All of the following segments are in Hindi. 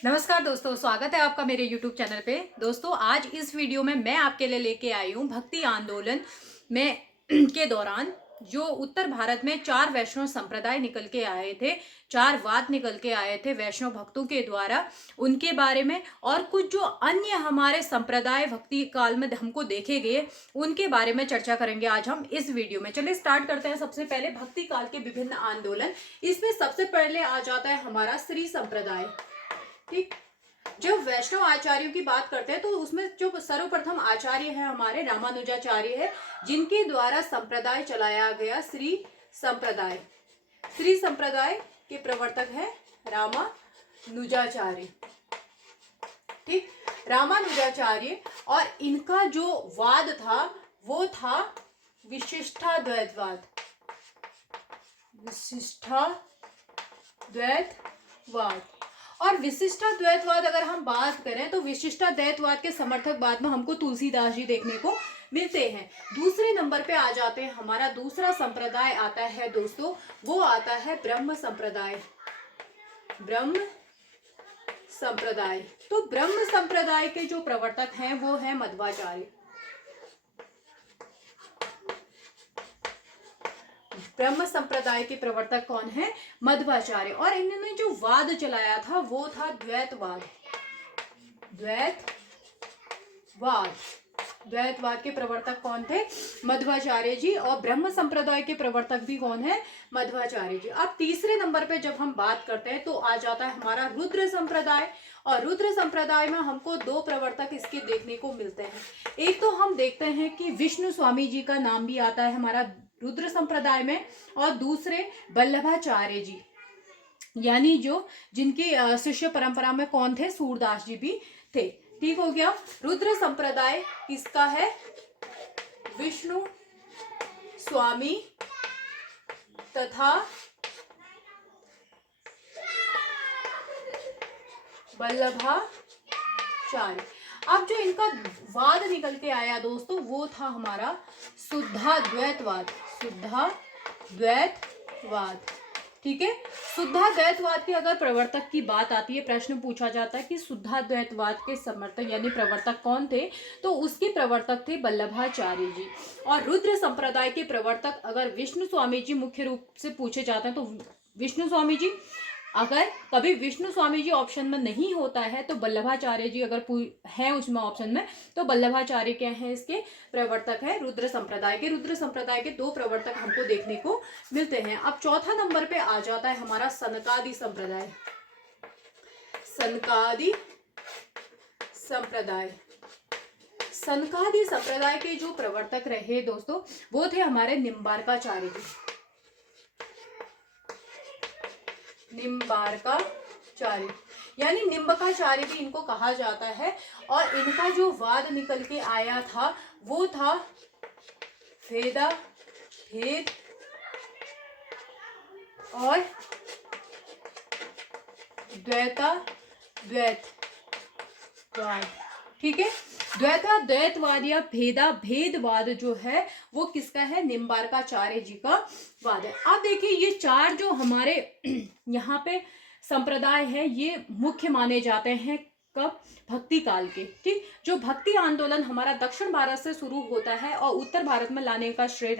नमस्कार दोस्तों, स्वागत है आपका मेरे YouTube चैनल पे। दोस्तों, आज इस वीडियो में मैं आपके लिए लेके आई हूँ भक्ति आंदोलन में के दौरान जो उत्तर भारत में 4 वैष्णव संप्रदाय निकल के आए थे, 4 वाद निकल के आए थे वैष्णव भक्तों के द्वारा, उनके बारे में और कुछ जो अन्य हमारे संप्रदाय भक्ति काल में हमको देखे गए उनके बारे में चर्चा करेंगे आज हम इस वीडियो में। चलिए स्टार्ट करते हैं। सबसे पहले भक्ति काल के विभिन्न आंदोलन। इसमें सबसे पहले आ जाता है हमारा श्री संप्रदाय। ठीक, जब वैष्णव आचार्यों की बात करते हैं तो उसमें जो सर्वप्रथम आचार्य है हमारे रामानुजाचार्य है, जिनके द्वारा संप्रदाय चलाया गया श्री संप्रदाय। श्री संप्रदाय के प्रवर्तक है रामानुजाचार्य। ठीक, रामानुजाचार्य। और इनका जो वाद था वो था विशिष्टाद्वैतवाद। विशिष्टाद्वैतवाद। और विशिष्टाद्वैतवाद अगर हम बात करें तो विशिष्टाद्वैतवाद के समर्थक बाद में हमको तुलसीदास जी देखने को मिलते हैं। दूसरे नंबर पे आ जाते हैं, हमारा दूसरा संप्रदाय आता है दोस्तों, वो आता है ब्रह्म संप्रदाय। ब्रह्म संप्रदाय। तो ब्रह्म संप्रदाय के जो प्रवर्तक हैं वो है मध्वाचार्य। ब्रह्म संप्रदाय के प्रवर्तक कौन है? मध्वाचार्य। और इन्होंने जो वाद चलाया था वो था द्वैतवाद। द्वैतवाद। द्वैतवाद के प्रवर्तक कौन थे? मध्वाचार्य जी। और ब्रह्म संप्रदाय के प्रवर्तक भी कौन है? मध्वाचार्य जी। अब तीसरे नंबर पे जब हम बात करते हैं तो आ जाता है हमारा रुद्र संप्रदाय। और रुद्र संप्रदाय में हमको 2 प्रवर्तक इसके देखने को मिलते हैं। एक तो हम देखते हैं कि विष्णु स्वामी जी का नाम भी आता है हमारा रुद्र संप्रदाय में, और दूसरे वल्लभाचार्य जी, यानी जो जिनकी शिष्य परंपरा में कौन थे? सूरदास जी भी थे। ठीक हो गया। रुद्र संप्रदाय किसका है? विष्णु स्वामी तथा वल्लभाचार्य। अब जो इनका वाद निकल के आया दोस्तों वो था हमारा शुद्धाद्वैतवाद। शुद्धाद्वैतवाद। ठीक है। शुद्धाद्वैतवाद के अगर प्रवर्तक की बात आती है, प्रश्न पूछा जाता है कि शुद्धाद्वैतवाद के समर्थक यानी प्रवर्तक कौन थे, तो उसके प्रवर्तक थे वल्लभाचार्य जी। और रुद्र संप्रदाय के प्रवर्तक अगर विष्णु स्वामी जी मुख्य रूप से पूछे जाते हैं तो विष्णु स्वामी जी। अगर कभी विष्णु स्वामी जी ऑप्शन में नहीं होता है तो वल्लभाचार्य जी अगर है उसमें ऑप्शन में, तो वल्लभाचार्य क्या है? इसके प्रवर्तक है रुद्र संप्रदाय के। रुद्र संप्रदाय के 2 प्रवर्तक हमको देखने को मिलते हैं। अब चौथा नंबर पे आ जाता है हमारा सनकादि संप्रदाय। सनकादि संप्रदाय। सनकादि संप्रदाय के जो प्रवर्तक रहे दोस्तों वो थे हमारे निम्बार्काचार्य जी। निम्बार्काचार्य यानी निम्बकाचार्य भी इनको कहा जाता है। और इनका जो वाद निकल के आया था वो था भेद और द्वैतवाद। ठीक है। द्वैतवाद या भेदवाद जो है वो किसका है? निम्बार्काचार्य जी का वाद है। अब देखिए ये 4 जो हमारे यहाँ पे संप्रदाय है ये मुख्य माने जाते हैं कब? भक्ति काल के। ठीक, जो भक्ति आंदोलन हमारा दक्षिण भारत से शुरू होता है और उत्तर भारत में लाने का श्रेय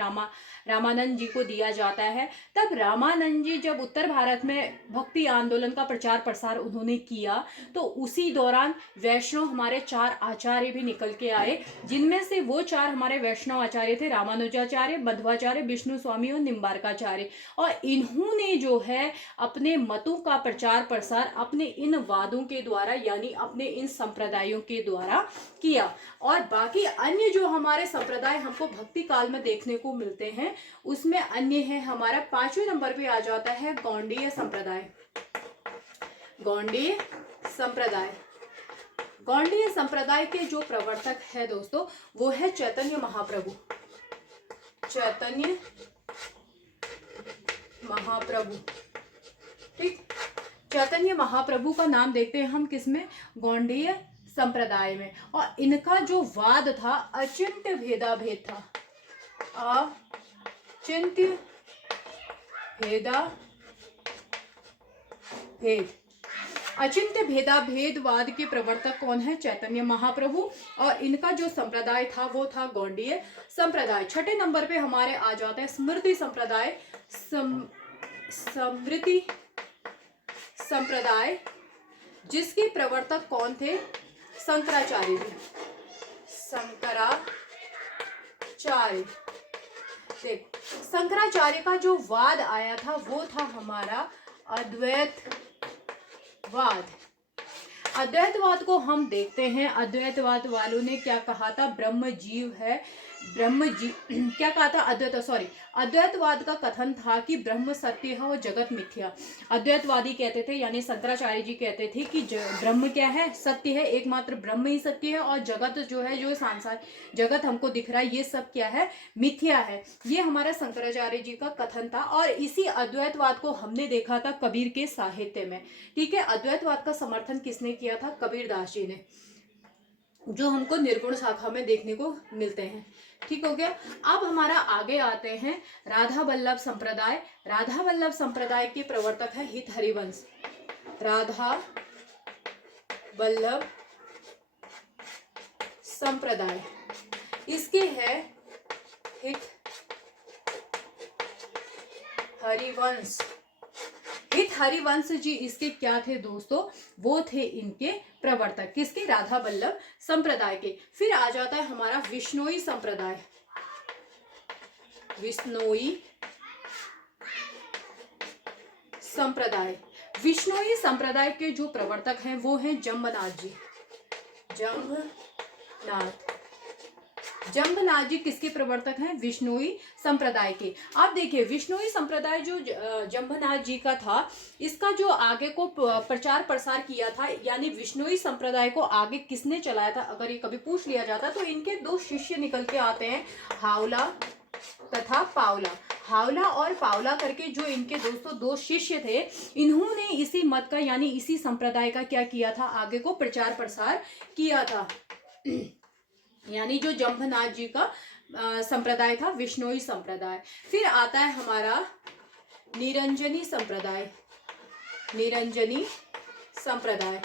रामानंद जी को दिया जाता है। तब रामानंद जी जब उत्तर भारत में भक्ति आंदोलन का प्रचार प्रसार उन्होंने किया तो उसी दौरान वैष्णव हमारे 4 आचार्य भी निकल के आए, जिनमें से वो 4 हमारे वैष्णव आचार्य थे रामानुजाचार्य, मध्वाचार्य, विष्णु स्वामी और निम्बार्काचार्य। और इन्होंने जो है अपने मतों का प्रचार प्रसार अपने इन वादों के द्वारा यानी अपने इन संप्रदायों के द्वारा किया। और बाकी अन्य जो हमारे संप्रदाय हमको भक्ति काल में देखने को मिलते हैं उसमें अन्य है हमारा 5वें नंबर पे आ जाता है गौड़ीय संप्रदाय। गौड़ीय संप्रदाय। गौड़ीय संप्रदाय के जो प्रवर्तक है दोस्तों वो है चैतन्य महाप्रभु। चैतन्य महाप्रभु। ठीक, चैतन्य महाप्रभु का नाम देखते हैं हम किसमें? गौड़ीय संप्रदाय में। और इनका जो वाद था अचिंत्य भेदाभेद था। अचिंत्य भेदाभेद। अचिंत्य भेदा भेदवाद के प्रवर्तक कौन है? चैतन्य महाप्रभु। और इनका जो संप्रदाय था वो था गौड़ीय संप्रदाय। छठे नंबर पे हमारे आ जाता है स्मृति संप्रदाय। स्मृति संप्रदाय जिसके प्रवर्तक कौन थे? शंकराचार्य जी। शंकराचार्य। देख, शंकराचार्य का जो वाद आया था वो था हमारा अद्वैतवाद। अद्वैतवाद को हम देखते हैं। अद्वैतवाद वालों ने क्या कहा था? ब्रह्म जीव है, ब्रह्म जीव क्या कहा था? अद्वैतवाद का कथन था कि ब्रह्म सत्य है और जगत मिथ्या। अद्वैतवादी कहते थे, यानी शंकराचार्य जी कहते थे कि ब्रह्म क्या है? सत्य है, एकमात्र ब्रह्म ही सत्य है, और जगत जो है, जो सांसार जगत हमको दिख रहा है, ये सब क्या है? मिथ्या है। ये हमारा शंकराचार्य जी का कथन था। और इसी अद्वैतवाद को हमने देखा था कबीर के साहित्य में। ठीक है, अद्वैतवाद का समर्थन किसने किया था? कबीरदास जी ने, जो हमको निर्गुण शाखा में देखने को मिलते हैं। ठीक हो गया। अब हमारा आगे आते हैं राधा वल्लभ संप्रदाय। राधा वल्लभ संप्रदाय के प्रवर्तक है हित हरिवंश। राधा वल्लभ संप्रदाय इसके है हित हरिवंश। हित हरिवंश जी इसके क्या थे दोस्तों? वो थे इनके प्रवर्तक। किसके? राधा वल्लभ संप्रदाय के। फिर आ जाता है हमारा विश्नोई संप्रदाय। विश्नोई संप्रदाय। विश्नोई संप्रदाय के जो प्रवर्तक हैं वो हैं जम्बनाथ जी। जम्बनाथ जी किसके प्रवर्तक हैं? विश्नोई संप्रदाय के। आप देखिए, विश्नोई संप्रदाय जो जम्बनाथ जी का था, इसका जो आगे को प्रचार प्रसार किया था, यानी विश्नोई संप्रदाय को आगे किसने चलाया था, अगर ये कभी पूछ लिया जाता तो इनके दो शिष्य निकल के आते हैं, हावला तथा पावला। हावला और पावला करके जो इनके दोस्तों दो शिष्य थे, इन्होंने इसी मत का, यानी इसी संप्रदाय का क्या किया था? आगे को प्रचार प्रसार किया था। यानी जो जम्बनाथ जी का संप्रदाय था, विश्नोई संप्रदाय। फिर आता है हमारा निरंजनी संप्रदाय। निरंजनी संप्रदाय।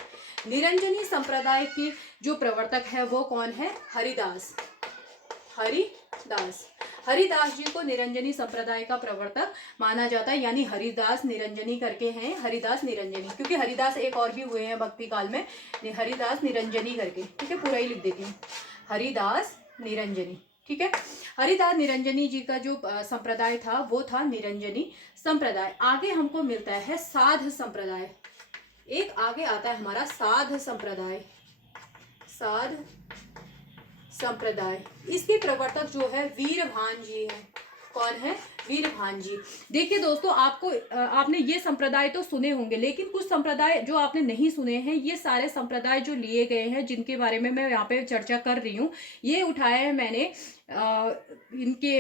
निरंजनी संप्रदाय के जो प्रवर्तक है वो कौन है? हरिदास। हरिदास जी को निरंजनी संप्रदाय का प्रवर्तक माना जाता है, यानी हरिदास निरंजनी करके हैं। हरिदास निरंजनी, क्योंकि हरिदास एक और भी हुए हैं भक्ति काल में, हरिदास निरंजनी करके। ठीक है, पूरा ही लिख देती हूँ, हरिदास निरंजनी। ठीक है, हरिदास निरंजनी जी का जो संप्रदाय था वो था निरंजनी संप्रदाय। आगे हमको मिलता है साध संप्रदाय। एक आगे आता है हमारा साध संप्रदाय। साध संप्रदाय इसके प्रवर्तक जो है वीरभान जी है। कौन है? वीरभान जी। देखिए दोस्तों, आपने ये संप्रदाय तो सुने होंगे, लेकिन कुछ संप्रदाय जो आपने नहीं सुने हैं, ये सारे संप्रदाय जो लिए गए हैं, जिनके बारे में मैं यहाँ पे चर्चा कर रही हूँ, ये उठाया है मैंने इनके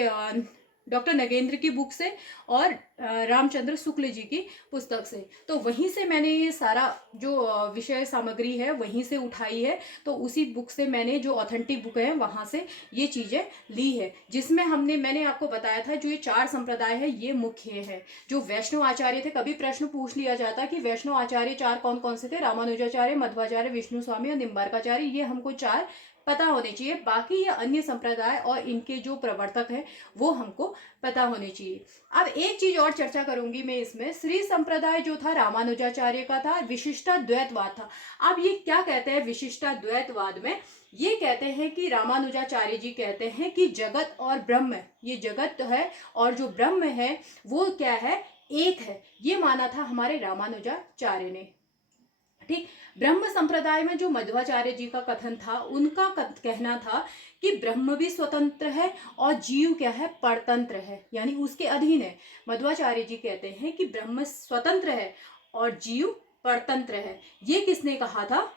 डॉक्टर नगेंद्र की बुक से और रामचंद्र शुक्ल जी की पुस्तक से। तो वहीं से मैंने ये सारा जो विषय सामग्री है वहीं से उठाई है। तो उसी बुक से मैंने, जो ऑथेंटिक बुक है, वहाँ से ये चीज़ें ली है, जिसमें मैंने आपको बताया था जो ये 4 संप्रदाय है ये मुख्य है। जो वैष्णव आचार्य थे, कभी प्रश्न पूछ लिया जाता कि वैष्णव आचार्य 4 कौन कौन से थे? रामानुजाचार्य, मध्वाचार्य, विष्णु स्वामी और निम्बार्काचार्य। ये हमको 4 पता होने चाहिए। बाकी ये अन्य संप्रदाय और इनके जो प्रवर्तक हैं वो हमको पता होने चाहिए। अब एक चीज और चर्चा करूंगी मैं इसमें, श्री संप्रदाय जो था रामानुजाचार्य का था, विशिष्टाद्वैतवाद था। अब ये क्या कहते हैं विशिष्टाद्वैतवाद में? ये कहते हैं कि रामानुजाचार्य जी कहते हैं कि जगत और ब्रह्म, ये जगत है और जो ब्रह्म है वो क्या है? एक है। ये माना था हमारे रामानुजाचार्य ने। ठीक, ब्रह्म संप्रदाय में जो मध्वाचार्य जी का कथन था, उनका कहना था कि ब्रह्म भी स्वतंत्र है और जीव क्या है? परतंत्र है, यानी उसके अधीन है। मध्वाचार्य जी कहते हैं कि ब्रह्म स्वतंत्र है और जीव परतंत्र है। ये किसने कहा था?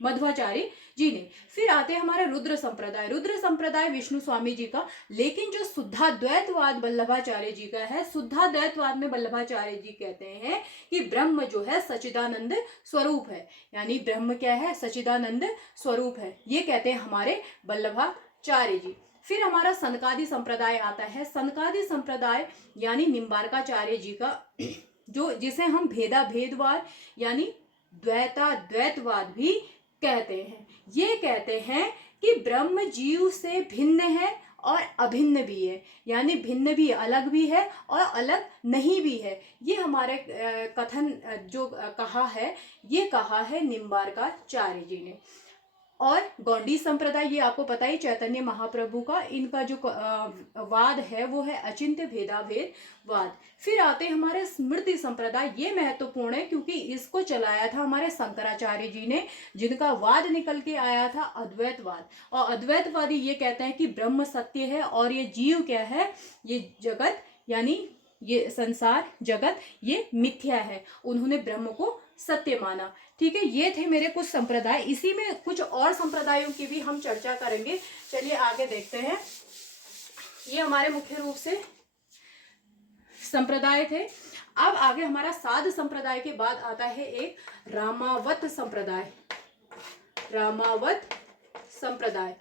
मध्वाचार्य जी ने। फिर आते हैं हमारा रुद्र संप्रदाय। रुद्र संप्रदाय विष्णु स्वामी जी का, लेकिन जो शुद्धाद्वैतवाद वल्लभाचार्य जी का है, शुद्धाद्वैतवाद में वल्लभाचार्य जी कहते हैं कि ब्रह्म जो है सच्चिदानंद स्वरूप है, यानी ब्रह्म क्या है? सच्चिदानंद स्वरूप है। ये कहते हैं हमारे वल्लभाचार्य जी। फिर हमारा सनकादि संप्रदाय आता है। सनकादि संप्रदाय यानी निम्बार्काचार्य जी का, जो जिसे हम भेदवाद यानी द्वैतवाद भी कहते हैं। ये कहते हैं कि ब्रह्म जीव से भिन्न है और अभिन्न भी है, यानी भिन्न भी, अलग भी है और अलग नहीं भी है। ये हमारे कथन जो कहा है, ये कहा है निम्बार्काचार्य जी ने। और गौंडी संप्रदाय, ये आपको पता ही, चैतन्य महाप्रभु का, इनका जो वाद है वो है अचिंत्य भेदाभेद वाद। फिर आते हैं हमारे स्मृति संप्रदाय। ये महत्वपूर्ण है क्योंकि इसको चलाया था हमारे शंकराचार्य जी ने, जिनका वाद निकल के आया था अद्वैतवाद। और अद्वैतवादी ये कहते हैं कि ब्रह्म सत्य है और ये जीव क्या है, ये जगत यानी ये संसार जगत ये मिथ्या है। उन्होंने ब्रह्म को सत्य माना। ठीक है, ये थे मेरे कुछ संप्रदाय। इसी में कुछ और संप्रदायों की भी हम चर्चा करेंगे। चलिए आगे देखते हैं। ये हमारे मुख्य रूप से संप्रदाय थे। अब आगे हमारा साध संप्रदाय के बाद आता है एक रामावत संप्रदाय। रामावत संप्रदाय,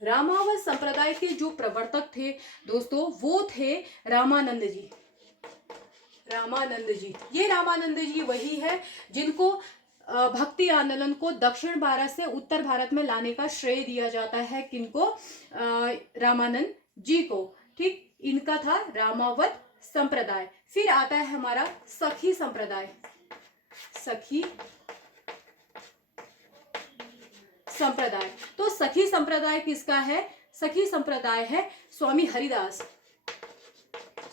रामावत संप्रदाय के जो प्रवर्तक थे दोस्तों, वो थे रामानंद जी। रामानंद जी, ये रामानंद जी वही है जिनको भक्ति आंदोलन को दक्षिण भारत से उत्तर भारत में लाने का श्रेय दिया जाता है। किनको? रामानंद जी को। ठीक, इनका था रामावत संप्रदाय। फिर आता है हमारा सखी संप्रदाय। सखी संप्रदाय, तो सखी संप्रदाय किसका है? सखी संप्रदाय है स्वामी हरिदास।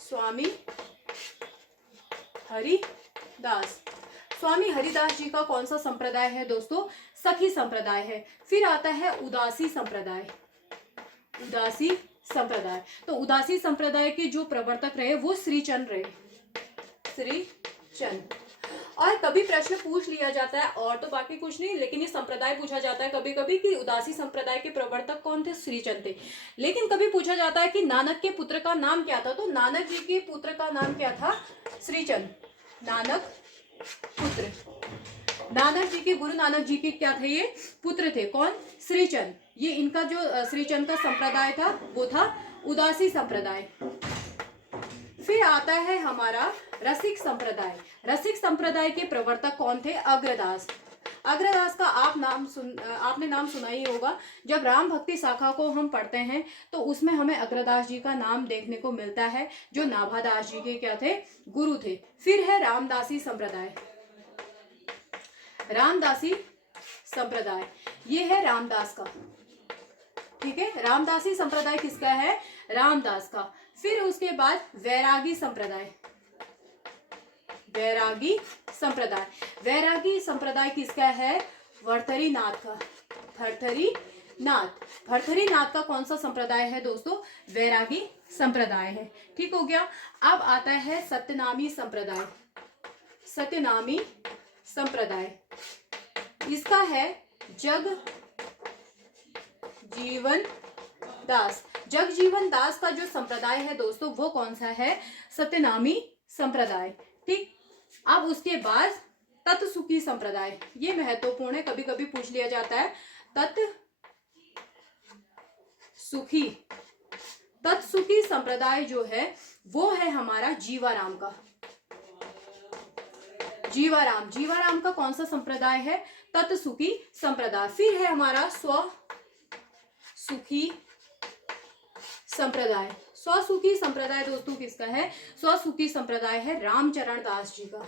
स्वामी हरिदास, स्वामी हरिदास जी का कौन सा संप्रदाय है दोस्तों? सखी संप्रदाय है। फिर आता है उदासी संप्रदाय। उदासी संप्रदाय, तो उदासी संप्रदाय के जो प्रवर्तक रहे वो श्रीचंद रहे। श्रीचंद। और कभी प्रश्न पूछ लिया जाता है, और तो बाकी कुछ नहीं, लेकिन ये संप्रदाय पूछा जाता है कभी कभी कि उदासी संप्रदाय के प्रवर्तक कौन थे? श्रीचंद थे। लेकिन कभी पूछा जाता है कि नानक के पुत्र का नाम क्या था, तो नानक जी के पुत्र का नाम क्या था? श्रीचंद। नानक पुत्र, नानक जी के, गुरु नानक जी के क्या थे? ये पुत्र थे। कौन? श्रीचंद। ये इनका जो श्रीचंद का संप्रदाय था वो था उदासी संप्रदाय। फिर आता है हमारा रसिक संप्रदाय। रसिक संप्रदाय के प्रवर्तक कौन थे? अग्रदास। अग्रदास का आपने नाम सुना ही होगा। जब राम भक्ति शाखा को हम पढ़ते हैं तो उसमें हमें अग्रदास जी का नाम देखने को मिलता है, जो नाभादास जी के क्या थे? गुरु थे। फिर है रामदासी संप्रदाय। रामदासी संप्रदाय, ये है रामदास का। ठीक है, रामदासी संप्रदाय किसका है? रामदास का। फिर उसके बाद वैरागी संप्रदाय। वैरागी संप्रदाय, वैरागी संप्रदाय किसका है? भर्तरीनाथ का। भर्तरीनाथ, भर्तरीनाथ का कौन सा संप्रदाय है दोस्तों? वैरागी संप्रदाय है। ठीक हो गया। अब आता है सत्यनामी संप्रदाय। सत्यनामी संप्रदाय, इसका है जग जीवन दास। जगजीवन दास का जो संप्रदाय है दोस्तों वो कौन सा है? सत्यनामी संप्रदाय। ठीक, अब उसके बाद तत्सुखी संप्रदाय, ये महत्वपूर्ण है, कभी कभी पूछ लिया जाता है। तत्सुखी, तत्सुखी संप्रदाय जो है वो है हमारा जीवाराम का। जीवाराम, जीवाराम का कौन सा संप्रदाय है? तत्सुखी संप्रदाय। फिर है हमारा स्वसुखी संप्रदाय। स्वसुखी संप्रदाय दोस्तों किसका है? स्वसुखी संप्रदाय है रामचरण दास जी का।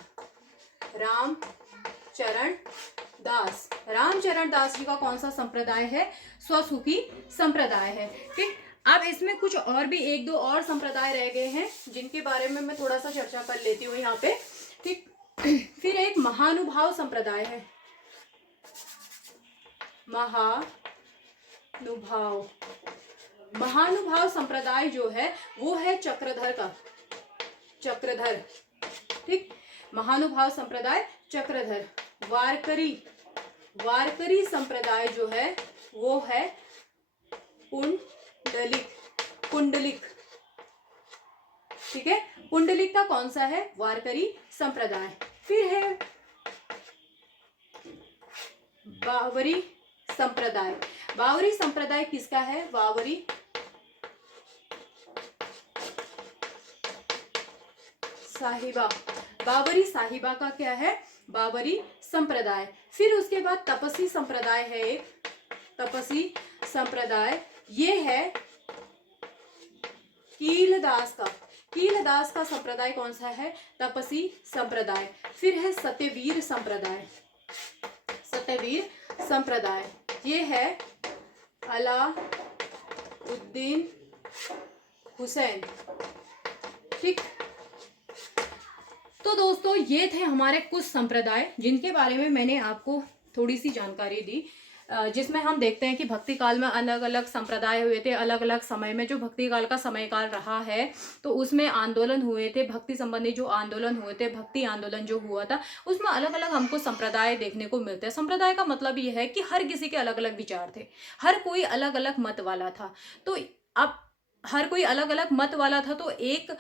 रामचरण दास, रामचरण दास जी का कौन सा संप्रदाय है? स्वसुखी संप्रदाय है। ठीक, अब इसमें कुछ और भी एक दो और संप्रदाय रह गए हैं जिनके बारे में मैं थोड़ा सा चर्चा कर लेती हूँ यहाँ पे। ठीक, फिर एक महानुभाव संप्रदाय है। महानुभाव, महानुभाव संप्रदाय जो है वो है चक्रधर का। चक्रधर, ठीक, महानुभाव संप्रदाय चक्रधर। वारकरी, वारकरी संप्रदाय जो है वो है पुंडलिक। पुंडलिक, ठीक है, पुंडलिक का कौन सा है? वारकरी संप्रदाय। फिर है बावरी संप्रदाय। बावरी संप्रदाय किसका है? बावरी साहिबा। बाबरी साहिबा का क्या है, बाबरी संप्रदाय। फिर उसके बाद तपसी संप्रदाय है एक, तपसी संप्रदाय, ये है कीलदास का, कीलदास का संप्रदाय कौन सा है, तपसी संप्रदाय। फिर है सत्यवीर संप्रदाय, सत्यवीर संप्रदाय, ये है अलाउद्दीन हुसैन। ठीक, तो दोस्तों ये थे हमारे कुछ संप्रदाय जिनके बारे में मैंने आपको थोड़ी सी जानकारी दी, जिसमें हम देखते हैं कि भक्ति काल में अलग अलग संप्रदाय हुए थे, अलग अलग समय में जो भक्ति काल का समय काल रहा है तो उसमें आंदोलन हुए थे, भक्ति संबंधी जो आंदोलन हुए थे, भक्ति आंदोलन जो हुआ था, उसमें अलग अलग हमको संप्रदाय देखने को मिलते हैं। संप्रदाय का मतलब ये है कि हर किसी के अलग अलग विचार थे, हर कोई अलग अलग मत वाला था। तो अब हर कोई अलग अलग मत वाला था, तो एक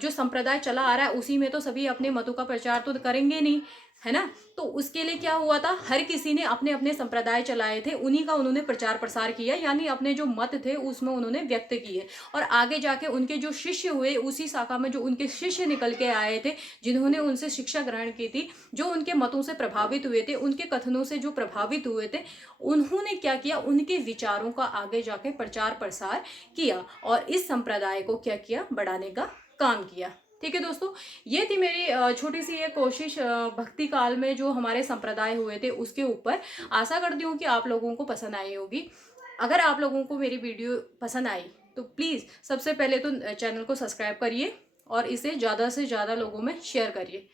जो संप्रदाय चला आ रहा है उसी में तो सभी अपने मतों का प्रचार तो करेंगे नहीं, है ना। तो उसके लिए क्या हुआ था, हर किसी ने अपने अपने संप्रदाय चलाए थे, उन्हीं का उन्होंने प्रचार प्रसार किया, यानी अपने जो मत थे उसमें उन्होंने व्यक्त किए। और आगे जाके उनके जो शिष्य हुए, उसी शाखा में जो उनके शिष्य निकल के आए थे, जिन्होंने उनसे शिक्षा ग्रहण की थी, जो उनके मतों से प्रभावित हुए थे, उनके कथनों से जो प्रभावित हुए थे, उन्होंने क्या किया, उनके विचारों का आगे जाके प्रचार प्रसार किया और इस संप्रदाय को क्या किया, बढ़ाने का काम किया। ठीक है दोस्तों, ये थी मेरी छोटी सी एक कोशिश भक्ति काल में जो हमारे संप्रदाय हुए थे उसके ऊपर। आशा करती हूँ कि आप लोगों को पसंद आई होगी। अगर आप लोगों को मेरी वीडियो पसंद आई तो प्लीज़ सबसे पहले तो चैनल को सब्सक्राइब करिए और इसे ज़्यादा से ज़्यादा लोगों में शेयर करिए।